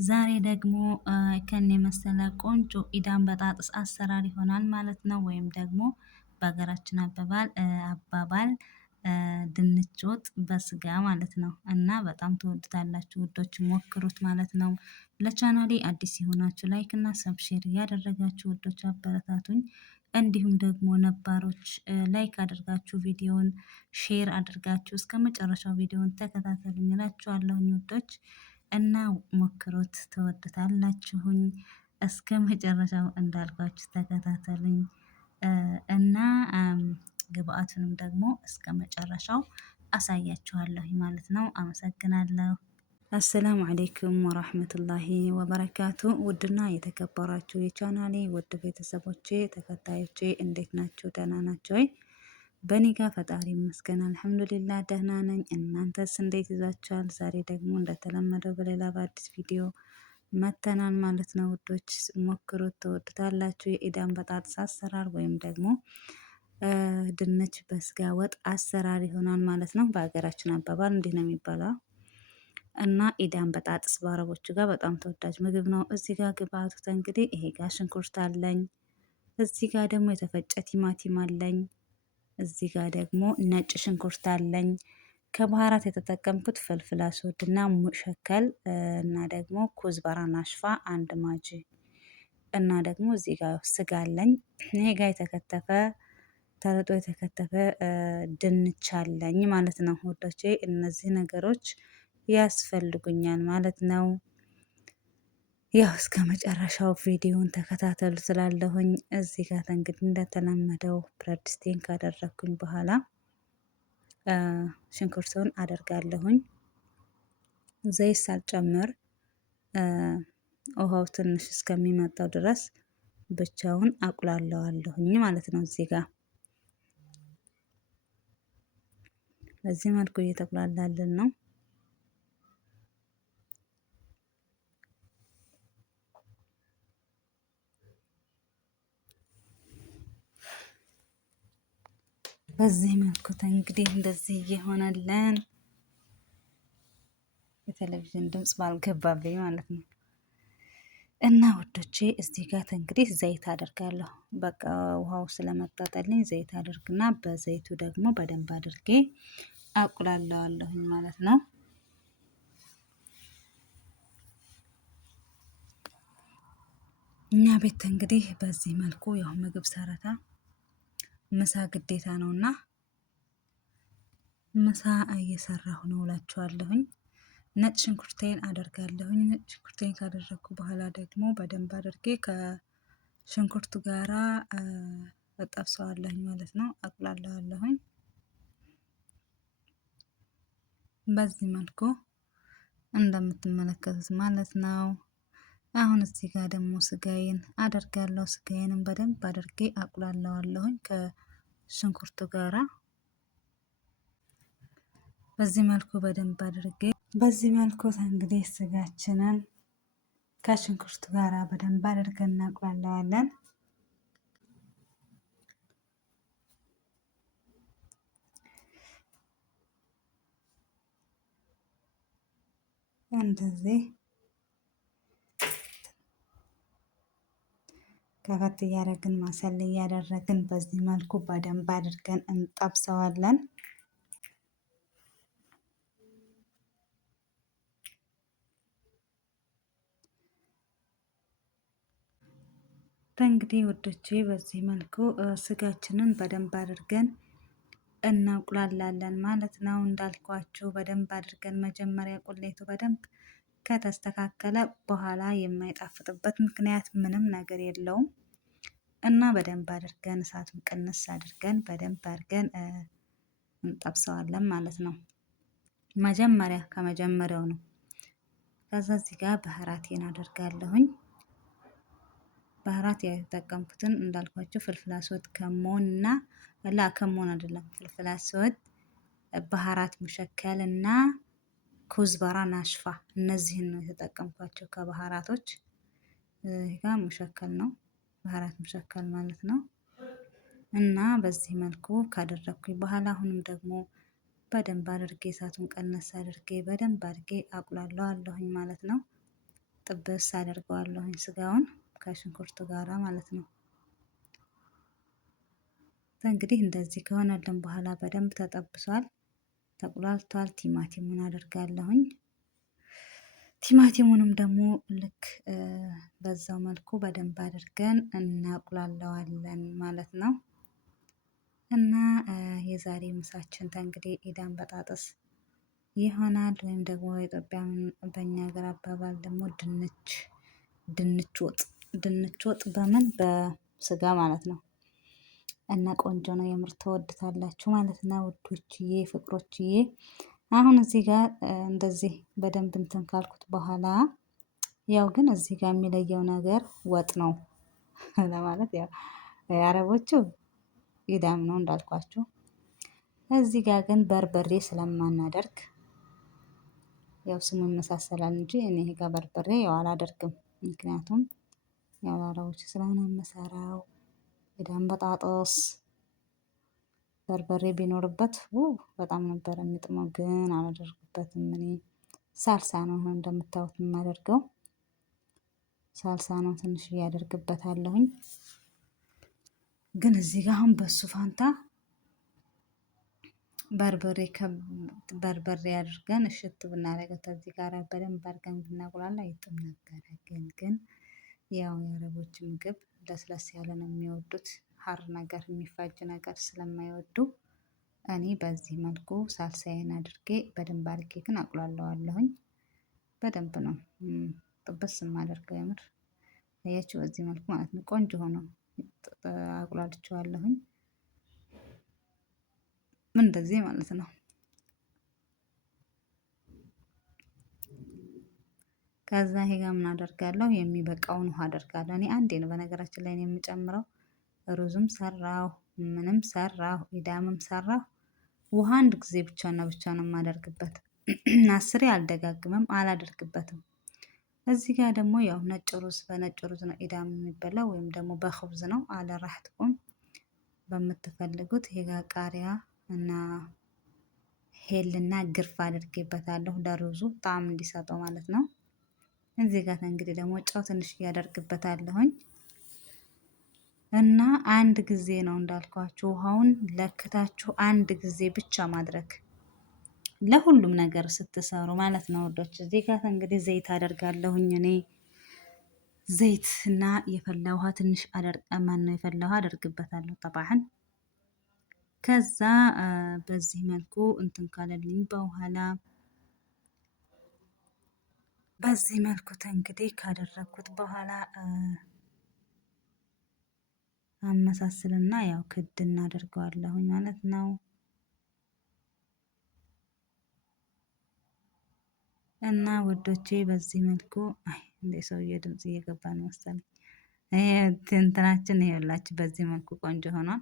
ዛሬ ደግሞ ከኔ የመሰለ ቆንጆ ኢዳን በጣጥስ አሰራር ይሆናል ማለት ነው። ወይም ደግሞ በሀገራችን አባባል ድንች ወጥ በስጋ ማለት ነው። እና በጣም ትወዱታላችሁ ውዶች፣ ሞክሩት ማለት ነው። ለቻናሌ አዲስ የሆናችሁ ላይክ እና ሰብሼር እያደረጋችሁ ውዶች አበረታቱኝ። እንዲሁም ደግሞ ነባሮች ላይክ አድርጋችሁ ቪዲዮን ሼር አድርጋችሁ እስከ መጨረሻው ቪዲዮን ተከታተሉኝ እላችኋለሁኝ ውዶች። እና ሞክሩት ትወዱታላችሁኝ። እስከ መጨረሻው እንዳልኳችሁ ተከታተሉኝ እና ግብአቱንም ደግሞ እስከ መጨረሻው አሳያችኋለሁኝ ማለት ነው። አመሰግናለሁ። አሰላሙ አሌይኩም ወራህመቱላሂ ወበረካቱ። ውድና የተከበራችሁ የቻናሌ ውድ ቤተሰቦቼ ተከታዮቼ እንዴት ናቸው? ደህና ናቸው ወይ? በእኔ ጋር ፈጣሪ ይመስገን አልሐምዱሊላ ደህና ነኝ። እናንተስ እንዴት ይዛችኋል? ዛሬ ደግሞ እንደተለመደው በሌላ በአዲስ ቪዲዮ መተናል ማለት ነው ውዶች። ሞክሩት ትወዱታላችሁ። የኢዳን በጣጥስ አሰራር ወይም ደግሞ ድንች በስጋ ወጥ አሰራር ይሆናል ማለት ነው። በሀገራችን አባባል እንዲህ ነው የሚባለው እና ኢዳን በጣጥስ በአረቦቹ ጋር በጣም ተወዳጅ ምግብ ነው። እዚህ ጋር ግብአቱ እንግዲህ ይሄ ጋር ሽንኩርት አለኝ። እዚህ ጋር ደግሞ የተፈጨ ቲማቲም አለኝ። እዚህ ጋር ደግሞ ነጭ ሽንኩርት አለኝ። ከባህራት የተጠቀምኩት ፍልፍል አስወድ እና ሙሸከል እና ደግሞ ኩዝበራ ናሽፋ አንድ ማጂ እና ደግሞ እዚህ ጋር ስጋ አለኝ። ይሄ ጋር የተከተፈ ተልጦ የተከተፈ ድንች አለኝ ማለት ነው ወዶቼ። እነዚህ ነገሮች ያስፈልጉኛል ማለት ነው። ያው እስከ መጨረሻው ቪዲዮን ተከታተሉ ስላለሁኝ እዚህ ጋር እንግዲህ እንደተለመደው ብረት ድስቴን ካደረግኩኝ በኋላ ሽንኩርቱን አደርጋለሁኝ። ዘይት ሳልጨምር ውሃው ትንሽ እስከሚመጣው ድረስ ብቻውን አቁላለዋለሁኝ ማለት ነው። እዚህ ጋር በዚህ መልኩ እየተቁላላልን ነው። በዚህ መልኩ እንግዲህ እንደዚህ እየሆነልን የቴሌቪዥን ድምጽ ባልገባብኝ ማለት ነው። እና ውዶቼ እዚህ ጋር እንግዲህ ዘይት አደርጋለሁ። በቃ ውሃው ስለመጣጠልኝ ዘይት አደርግና በዘይቱ ደግሞ በደንብ አድርጌ አቁላለዋለሁኝ ማለት ነው። እኛ ቤት እንግዲህ በዚህ መልኩ ያው ምግብ ሰረታ ምሳ ግዴታ ነውና ምሳ እየሰራሁ ነው እላችኋለሁኝ። ነጭ ሽንኩርቴን አደርጋለሁኝ። ነጭ ሽንኩርቴን ካደረግኩ በኋላ ደግሞ በደንብ አድርጌ ከሽንኩርቱ ጋራ እጠብሰዋለሁኝ ማለት ነው። አቁላለዋለሁኝ በዚህ መልኩ እንደምትመለከቱት ማለት ነው። አሁን እዚህ ጋር ደግሞ ስጋዬን አደርጋለሁ። ስጋዬንም በደንብ አድርጌ አቁላለዋለሁኝ ከሽንኩርቱ ጋራ በዚህ መልኩ በደንብ አድርጌ በዚህ መልኩ እንግዲህ ስጋችንን ከሽንኩርቱ ጋራ በደንብ አድርገን እናቁላለዋለን። እንደዚህ ከፈት እያደረግን ማሰል እያደረግን በዚህ መልኩ በደንብ አድርገን እንጠብሰዋለን። እንግዲህ ውዶቼ በዚህ መልኩ ስጋችንን በደንብ አድርገን እናቁላላለን ማለት ነው። እንዳልኳችሁ በደንብ አድርገን መጀመሪያ ቁሌቱ በደንብ ከተስተካከለ በኋላ የማይጣፍጥበት ምክንያት ምንም ነገር የለውም እና በደንብ አድርገን እሳቱን ቅንስ አድርገን በደንብ አድርገን እንጠብሰዋለን ማለት ነው። መጀመሪያ ከመጀመሪያው ነው። ከዛ እዚህ ጋር ባህራቴን አደርጋለሁኝ። ባህራት የተጠቀምኩትን እንዳልኳችሁ ፍልፍል አስወጥ ከሞን እና ከሞን አይደለም ፍልፍል አስወጥ ባህራት ሙሸከል እና ኩዝበራ ናሽፋ እነዚህን ነው የተጠቀምኳቸው ከባህራቶች። ጋር ሙሸከል ነው ባህራት ሙሸከል ማለት ነው። እና በዚህ መልኩ ካደረኩኝ በኋላ አሁንም ደግሞ በደንብ አድርጌ እሳቱን ቀነስ አድርጌ በደንብ አድርጌ አቁላለዋለሁኝ ማለት ነው። ጥብስ አደርገዋለሁኝ ስጋውን ከሽንኩርቱ ጋራ ማለት ነው። እንግዲህ እንደዚህ ከሆነልን በኋላ በደንብ ተጠብሷል፣ ተቁላልቷል። ቲማቲሙን አደርጋለሁኝ። ቲማቲሙንም ደግሞ ልክ በዛው መልኩ በደንብ አድርገን እናቁላለዋለን ማለት ነው። እና የዛሬ ምሳችን እንግዲህ ኢዳን በጣጥስ ይሆናል። ወይም ደግሞ ኢትዮጵያ በእኛ ሀገር አባባል ደግሞ ድንች ወጥ በምን በስጋ ማለት ነው። እና ቆንጆ ነው የምር ተወድታላችሁ ማለት ነው ውዶችዬ፣ ፍቅሮችዬ። አሁን እዚህ ጋር እንደዚህ በደንብ እንትን ካልኩት በኋላ ያው ግን እዚህ ጋር የሚለየው ነገር ወጥ ነው ለማለት ያው የአረቦቹ ኢዳም ነው እንዳልኳችሁ። እዚህ ጋር ግን በርበሬ ስለማናደርግ ያው ስሙ ይመሳሰላል እንጂ እኔ ጋር በርበሬ ያው አላደርግም። ምክንያቱም ያው ለአረቦች ስለሆነ የምሰራው ኢዳን በጣጥስ በርበሬ ቢኖርበት በጣም ነበር የሚጥመው፣ ግን አላደርግበትም። እኔ ሳልሳ ነው አሁን እንደምታዩት የማደርገው ሳልሳ ነው፣ ትንሽ እያደርግበታለሁኝ። ግን እዚህ ጋር አሁን በሱ ፋንታ በርበሬ አድርገን እሽት ብናደርገው ከዚህ ጋር በደንብ አድርገን ብናቁላላ ይጥም ነበረ። ግን ያው የአረቦች ምግብ ለስለስ ያለ ነው የሚወዱት፣ ሀር ነገር የሚፋጅ ነገር ስለማይወዱ እኔ በዚህ መልኩ ሳልሳዬን አድርጌ በደንብ አድርጌ ግን አቁላለዋለሁኝ። በደንብ ነው ጥብስ የማደርገው የምር ያያችሁ፣ በዚህ መልኩ ማለት ነው። ቆንጆ ሆኖ አቁላልቼዋለሁኝ እንደዚህ ማለት ነው። ከዛ ይሄ ጋር ምን አደርጋለሁ? የሚበቃውን ውሃ አደርጋለሁ። እኔ አንዴ ነው በነገራችን ላይ የምጨምረው። ሩዝም ሰራሁ ምንም ሰራሁ ኢዳምም ሰራሁ ውሃ አንድ ጊዜ ብቻና ብቻ ነው የማደርግበት። አስሬ አልደጋግምም፣ አላደርግበትም። እዚህ ጋር ደግሞ ያው ነጭ ሩዝ በነጭ ሩዝ ነው ኢዳም የሚበላው፣ ወይም ደግሞ በኽብዝ ነው። አለ ራሕትኩም በምትፈልጉት። ይሄ ጋር ቃሪያ እና ሄልና ግርፍ አድርጌበታለሁ ለሩዙ ጣዕም እንዲሰጠው ማለት ነው። እዚህ ጋር እንግዲህ ደግሞ ጨው ትንሽ እያደርግበታለሁኝ እና አንድ ጊዜ ነው እንዳልኳችሁ ውሃውን ለክታችሁ አንድ ጊዜ ብቻ ማድረግ ለሁሉም ነገር ስትሰሩ ማለት ነው ወዶች። እዚህ ጋር እንግዲህ ዘይት አደርጋለሁኝ እኔ ዘይት እና የፈላ ውሃ ትንሽ የፈላ ውሃ አደርግበታለሁ ጠባህን። ከዛ በዚህ መልኩ እንትን ካለልኝ በኋላ በዚህ መልኩ እንግዲህ ካደረኩት በኋላ አመሳስልና ያው ክድ እናደርገዋለሁኝ ማለት ነው። እና ወዶቼ በዚህ መልኩ እንደ ሰውዬ ድምጽ እየገባ ነው መሰለኝ። እንትናችን ይኸውላችሁ በዚህ መልኩ ቆንጆ ሆኗል።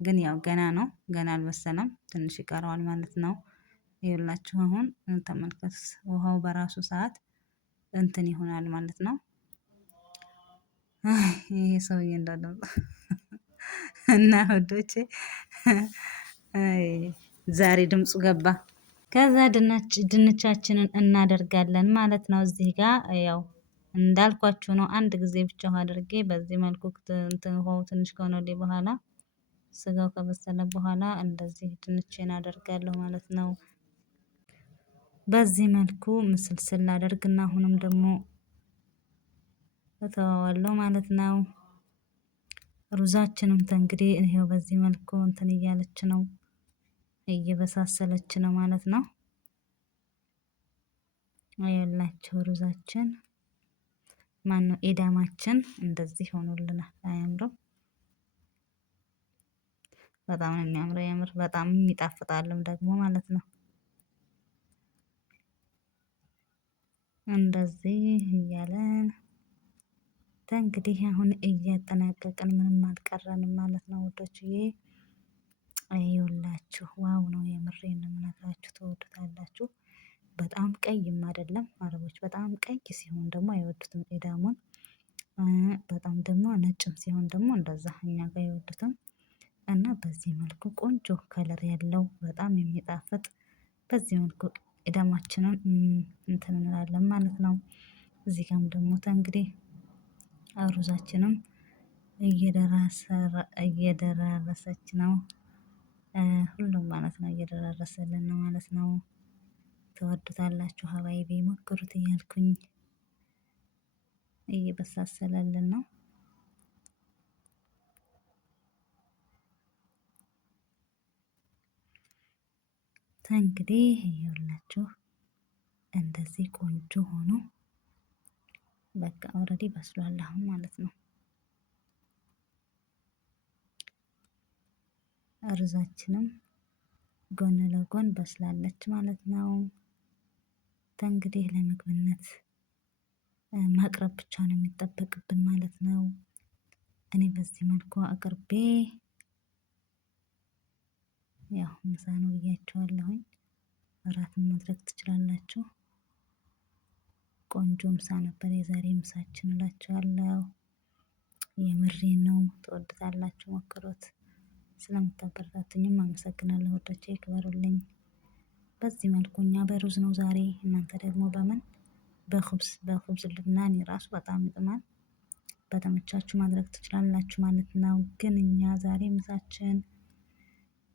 ግን ያው ገና ነው፣ ገና አልበሰለም፣ ትንሽ ይቀረዋል ማለት ነው። ይኸውላችሁ አሁን ተመልከቱ፣ ውሃው በራሱ ሰዓት እንትን ይሆናል ማለት ነው። ይሄ ሰውዬ እንዳለው እና ወዶቼ ዛሬ ድምፁ ገባ። ከዛ ድንቻችንን እናደርጋለን ማለት ነው። እዚህ ጋር ያው እንዳልኳችሁ ነው። አንድ ጊዜ ብቻ ውሃ አድርጌ በዚህ መልኩ ውሃው ትንሽ ከሆነልኝ በኋላ ስጋው ከበሰለ በኋላ እንደዚህ ድንቼን አደርጋለሁ ማለት ነው። በዚህ መልኩ ምስልስል አደርግና አሁንም ደግሞ እተዋዋለሁ ማለት ነው። ሩዛችንም እንግዲህ ይሄው በዚህ መልኩ እንትን እያለች ነው፣ እየበሳሰለች ነው ማለት ነው። አያላችሁ ሩዛችን ማነው ኢዳማችን እንደዚህ ሆኖልናል። አያምረው? በጣም ነው የሚያምረው የምር፣ በጣም ይጣፍጣልም ደግሞ ማለት ነው። እንደዚህ እያለን እንግዲህ አሁን እያጠናቀቅን ምንም አልቀረንም ማለት ነው ውዶችዬ። ይኸውላችሁ ዋው ነው የምሬን ነው የምነግራችሁ፣ ትወዱታላችሁ። በጣም ቀይም አይደለም፣ አረቦች በጣም ቀይ ሲሆን ደግሞ አይወዱትም ኢዳሙን። በጣም ደግሞ ነጭም ሲሆን ደግሞ እንደዛ እኛ ጋር አይወዱትም። እና በዚህ መልኩ ቆንጆ ከለር ያለው በጣም የሚጣፍጥ በዚህ መልኩ ኢዳማችንን እንትን እንላለን ማለት ነው። እዚህ ጋም ደግሞ እንግዲህ ሩዛችንም እየደራረሰች ነው። ሁሉም ማለት ነው እየደራረሰልን ነው ማለት ነው። ተወዱታላችሁ ሀባይቤ ሞክሩት እያልኩኝ እየበሳሰለልን ነው። እንግዲህ ይኸውላችሁ እንደዚህ ቆንጆ ሆኖ በቃ ኦልሬዲ በስሏል አሁን ማለት ነው። ሩዛችንም ጎን ለጎን በስላለች ማለት ነው። እንግዲህ ለምግብነት ማቅረብ ብቻ ነው የሚጠበቅብን ማለት ነው። እኔ በዚህ መልኩ አቅርቤ ያው ምሳ ነው ብያቸዋለሁኝ። እራትም ማድረግ ትችላላችሁ። ቆንጆ ምሳ ነበር የዛሬ ምሳችን እላችኋለሁ። የምሬን ነው። ትወዱታላችሁ፣ ሞክሩት። ስለምታበረታቱኝም አመሰግናለሁ። ወዶቼ ክበሩልኝ። በዚህ መልኩ እኛ በሩዝ ነው ዛሬ፣ እናንተ ደግሞ በምን? በኹብዝ ልብናን የራሱ በጣም ይጥማል። በተመቻችሁ ማድረግ ትችላላችሁ ማለት ነው። ግን እኛ ዛሬ ምሳችን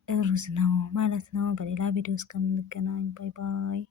ሩዝ ነው ማለት ነው። በሌላ ቪዲዮ እስከምንገናኝ ባይ ባይ።